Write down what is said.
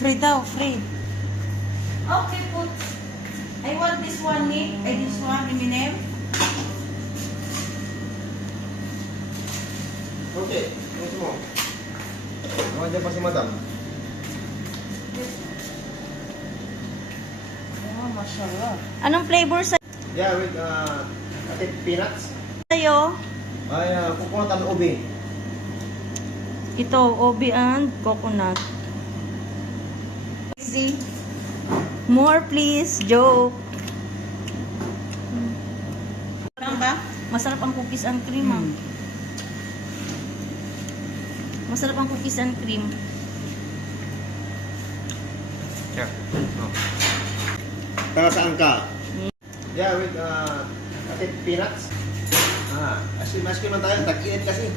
Free daw, free. Okay, put. I want this one, Nick. I this one, Eminem. Okay, ayos mo. Mga dyan pa si madam. Oh, mashallah. Anong flavor sa Yeah, with uh, I think peanuts. sa'yo? Ay, uh, coconut and ube. Ito, obi and coconut. See? More please, joke. Masarap ba? Masarap ang cookies and cream, ah. Masarap ang cookies and cream. Yeah. Oh. Taga saan ka? Yeah, with uh, I think peanuts. Ah, asin mas man tayo, tag-init kasi.